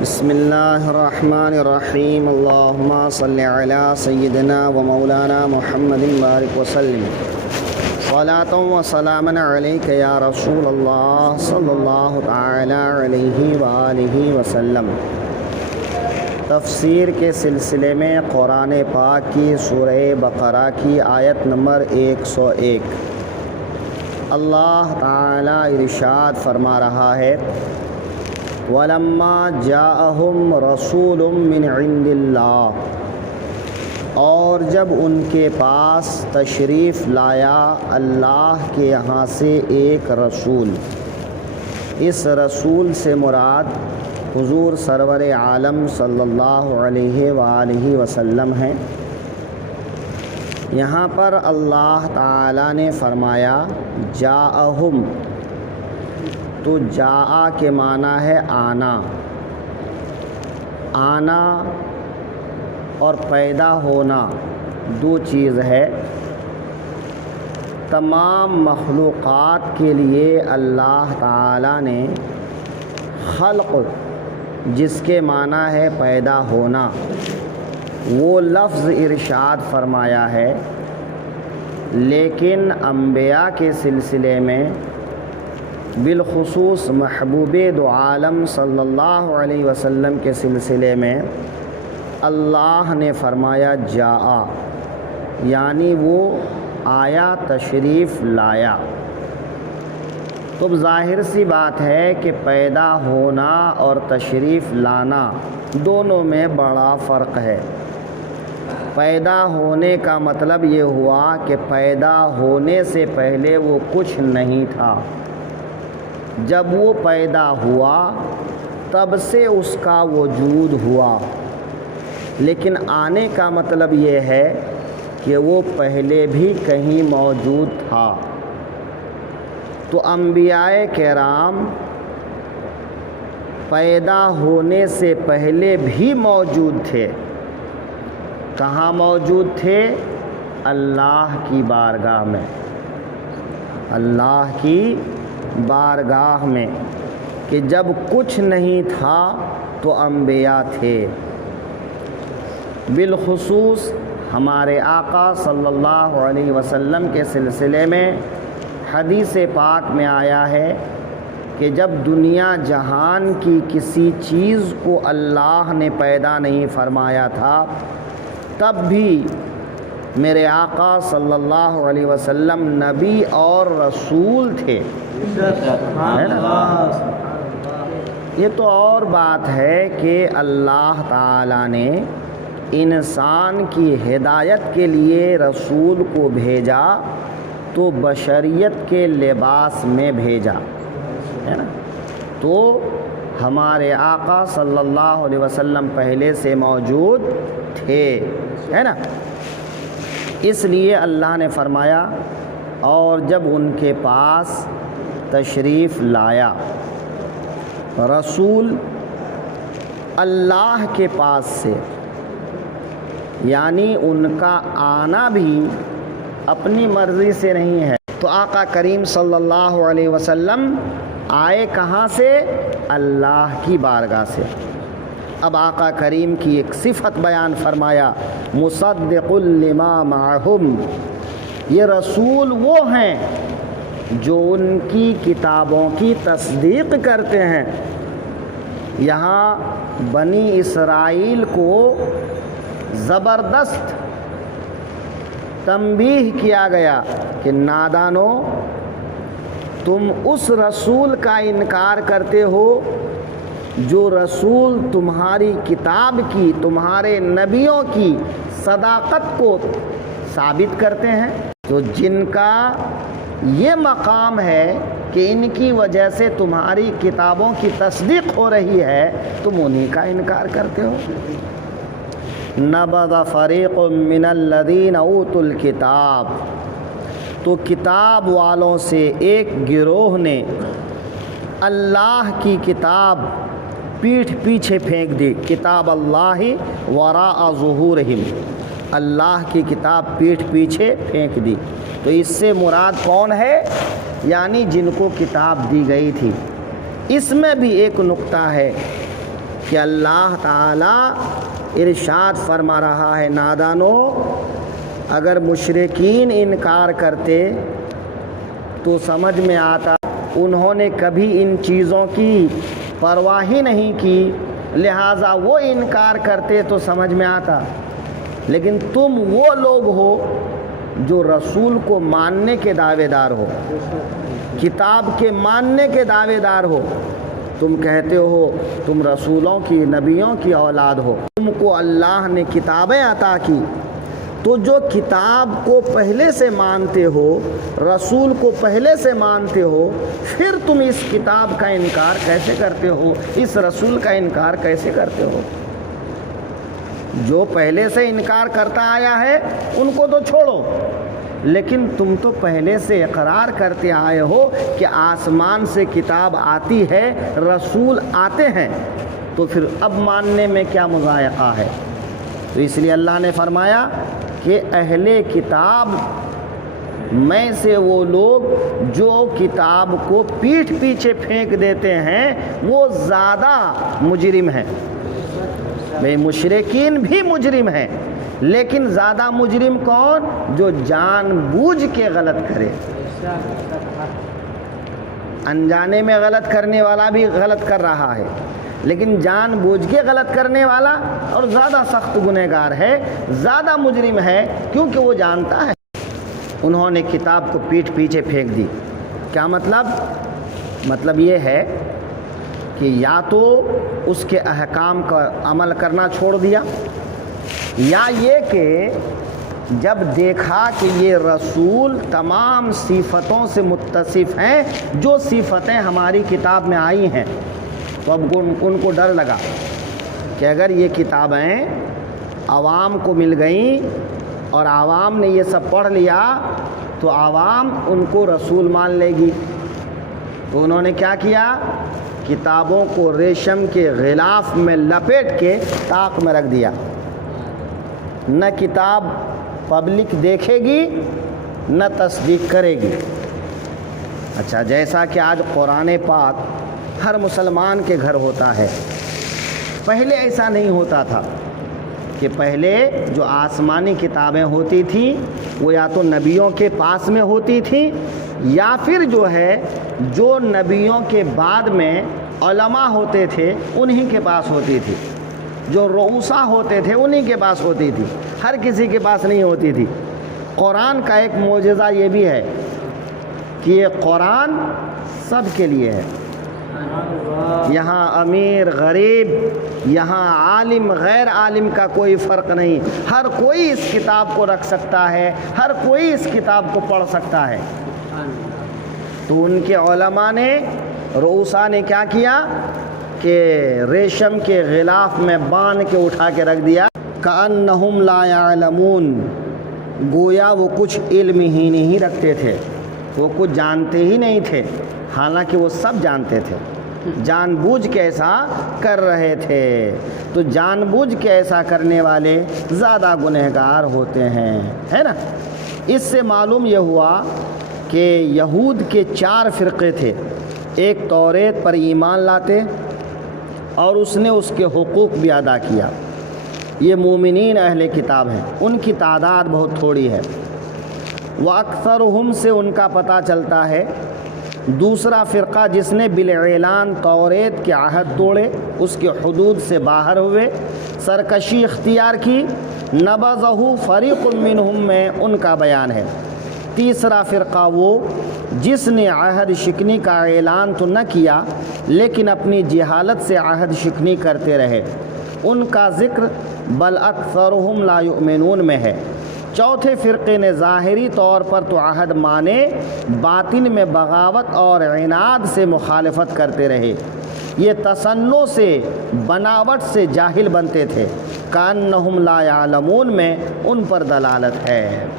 بسم اللہ الرحمن الرحیم اللہم صلی علی سیدنا و مولانا محمد بارک وسلم صلاۃ و سلاما علیک یا رسول اللہ صلی اللہ تعالی علیہ وآلہ وسلم۔ تفسیر کے سلسلے میں قرآن پاک کی سورہ بقرہ کی آیت نمبر 101 اللہ تعالی ارشاد فرما رہا ہے، وَلَمَّا جَاءَهُمْ رَسُولٌ مِّنْ عِنْدِ اللَّهِ، اور جب ان کے پاس تشریف لایا اللہ کے یہاں سے ایک رسول، اس رسول سے مراد حضور سرور عالم صلی اللہ علیہ وآلہ وسلم ہیں۔ یہاں پر اللہ تعالیٰ نے فرمایا جاءہم، تو جاء کے معنی ہے آنا، آنا اور پیدا ہونا دو چیز ہے۔ تمام مخلوقات کے لیے اللہ تعالیٰ نے خلق، جس کے معنی ہے پیدا ہونا، وہ لفظ ارشاد فرمایا ہے، لیکن انبیاء کے سلسلے میں بالخصوص محبوب دو عالم صلی اللہ علیہ وسلم کے سلسلے میں اللہ نے فرمایا جاء، یعنی وہ آیا، تشریف لایا۔ تو ظاہر سی بات ہے کہ پیدا ہونا اور تشریف لانا دونوں میں بڑا فرق ہے۔ پیدا ہونے کا مطلب یہ ہوا کہ پیدا ہونے سے پہلے وہ کچھ نہیں تھا، جب وہ پیدا ہوا تب سے اس کا وجود ہوا۔ لیکن آنے کا مطلب یہ ہے کہ وہ پہلے بھی کہیں موجود تھا۔ تو انبیاء کرام پیدا ہونے سے پہلے بھی موجود تھے۔ کہاں موجود تھے؟ اللہ کی بارگاہ میں، اللہ کی بارگاہ میں، کہ جب کچھ نہیں تھا تو انبیاء تھے۔ بالخصوص ہمارے آقا صلی اللہ علیہ وسلم کے سلسلے میں حدیث پاک میں آیا ہے کہ جب دنیا جہان کی کسی چیز کو اللہ نے پیدا نہیں فرمایا تھا، تب بھی میرے آقا صلی اللہ علیہ وسلم نبی اور رسول تھے۔ یہ تو اور بات ہے کہ اللہ تعالیٰ نے انسان کی ہدایت کے لیے رسول کو بھیجا تو بشریت کے لباس میں بھیجا ہے نا۔ تو ہمارے آقا صلی اللہ علیہ وسلم پہلے سے موجود تھے، ہے نا۔ اس لیے اللہ نے فرمایا اور جب ان کے پاس تشریف لایا رسول اللہ کے پاس سے، یعنی ان کا آنا بھی اپنی مرضی سے نہیں ہے۔ تو آقا کریم صلی اللہ علیہ وسلم آئے کہاں سے؟ اللہ کی بارگاہ سے۔ اب آقا کریم کی ایک صفت بیان فرمایا، مصدق لما معہم، یہ رسول وہ ہیں جو ان کی کتابوں کی تصدیق کرتے ہیں۔ یہاں بنی اسرائیل کو زبردست تنبیہ کیا گیا کہ نادانو، تم اس رسول کا انکار کرتے ہو جو رسول تمہاری کتاب کی، تمہارے نبیوں کی صداقت کو ثابت کرتے ہیں۔ تو جن کا یہ مقام ہے کہ ان کی وجہ سے تمہاری کتابوں کی تصدیق ہو رہی ہے، تم انہی کا انکار کرتے ہو۔ نبذ فریق من الذین اوتوا الکتاب، تو کتاب والوں سے ایک گروہ نے اللہ کی کتاب پیٹھ پیچھے پھینک دی۔ کتاب اللہ وراء ظہورہم، اللہ کی کتاب پیٹھ پیچھے پھینک دی۔ تو اس سے مراد کون ہے؟ یعنی جن کو کتاب دی گئی تھی۔ اس میں بھی ایک نقطہ ہے کہ اللہ تعالی ارشاد فرما رہا ہے، نادانو اگر مشرکین انکار کرتے تو سمجھ میں آتا، انہوں نے کبھی ان چیزوں کی پرواہ ہی نہیں کی، لہٰذا وہ انکار کرتے تو سمجھ میں آتا۔ لیکن تم وہ لوگ ہو جو رسول کو ماننے کے دعوے دار ہو، کتاب کے ماننے کے دعوے دار ہو، تم کہتے ہو تم رسولوں کی، نبیوں کی اولاد ہو، تم کو اللہ نے کتابیں عطا کی، تو جو کتاب کو پہلے سے مانتے ہو، رسول کو پہلے سے مانتے ہو، پھر تم اس کتاب کا انکار کیسے کرتے ہو، اس رسول کا انکار کیسے کرتے ہو؟ جو پہلے سے انکار کرتا آیا ہے ان کو تو چھوڑو، لیکن تم تو پہلے سے اقرار کرتے آئے ہو کہ آسمان سے کتاب آتی ہے، رسول آتے ہیں، تو پھر اب ماننے میں کیا مضائقہ ہے؟ تو اس لیے اللہ نے فرمایا کہ اہل کتاب میں سے وہ لوگ جو کتاب کو پیٹھ پیچھے پھینک دیتے ہیں وہ زیادہ مجرم ہیں۔ بھئی مشرکین بھی مجرم ہیں، لیکن زیادہ مجرم کون؟ جو جان بوجھ کے غلط کرے۔ انجانے میں غلط کرنے والا بھی غلط کر رہا ہے، لیکن جان بوجھ کے غلط کرنے والا اور زیادہ سخت گنہگار ہے، زیادہ مجرم ہے، کیونکہ وہ جانتا ہے انہوں نے کتاب کو پیٹھ پیچھے پھینک دی۔ کیا مطلب؟ مطلب یہ ہے کہ یا تو اس کے احکام کا عمل کرنا چھوڑ دیا، یا یہ کہ جب دیکھا کہ یہ رسول تمام صفتوں سے متصف ہیں جو صفتیں ہماری کتاب میں آئی ہیں، تو اب ان کو ڈر لگا کہ اگر یہ کتابیں عوام کو مل گئیں اور عوام نے یہ سب پڑھ لیا تو عوام ان کو رسول مان لے گی، تو انہوں نے کیا کیا؟ کتابوں کو ریشم کے غلاف میں لپیٹ کے طاق میں رکھ دیا، نہ کتاب پبلک دیکھے گی نہ تصدیق کرے گی۔ اچھا، جیسا کہ آج قرآن پاک ہر مسلمان کے گھر ہوتا ہے، پہلے ایسا نہیں ہوتا تھا کہ پہلے جو آسمانی کتابیں ہوتی تھیں وہ یا تو نبیوں کے پاس میں ہوتی تھیں، یا پھر جو ہے جو نبیوں کے بعد میں علماء ہوتے تھے انہی کے پاس ہوتی تھی، جو رؤسا ہوتے تھے انہی کے پاس ہوتی تھی، ہر کسی کے پاس نہیں ہوتی تھی۔ قرآن کا ایک معجزہ یہ بھی ہے کہ یہ قرآن سب کے لیے ہے، یہاں امیر غریب، یہاں عالم غیر عالم کا کوئی فرق نہیں، ہر کوئی اس کتاب کو رکھ سکتا ہے، ہر کوئی اس کتاب کو پڑھ سکتا ہے۔ تو ان کے علماء نے، رؤسا نے کیا کیا کہ ریشم کے غلاف میں باندھ کے اٹھا کے رکھ دیا، کأنہم لا یعلمون، گویا وہ کچھ علم ہی نہیں رکھتے تھے، وہ کچھ جانتے ہی نہیں تھے، حالانکہ وہ سب جانتے تھے، جان بوجھ کے ایسا کر رہے تھے۔ تو جان بوجھ کے ایسا کرنے والے زیادہ گنہگار ہوتے ہیں، ہے نا؟ اس سے معلوم یہ ہوا کہ یہود کے 4 فرقے تھے، ایک توریت پر ایمان لاتے اور اس نے اس کے حقوق بھی ادا کیا، یہ مومنین اہل کتاب ہیں، ان کی تعداد بہت تھوڑی ہے، وَأَكْثَرُهُمْ سے ان کا پتہ چلتا ہے۔ دوسرا فرقہ جس نے بالاعلان توریت کے عہد توڑے، اس کے حدود سے باہر ہوئے، سرکشی اختیار کی، نبذہ فریق منہم میں ان کا بیان ہے۔ تیسرا فرقہ وہ جس نے عہد شکنی کا اعلان تو نہ کیا لیکن اپنی جہالت سے عہد شکنی کرتے رہے، ان کا ذکر بل اکثرہم لا یؤمنون میں ہے۔ چوتھے فرقے نے ظاہری طور پر تو عہد مانے، باطن میں بغاوت اور عناد سے مخالفت کرتے رہے، یہ تصنع سے، بناوٹ سے جاہل بنتے تھے، کأنہم لا یعلمون میں ان پر دلالت ہے۔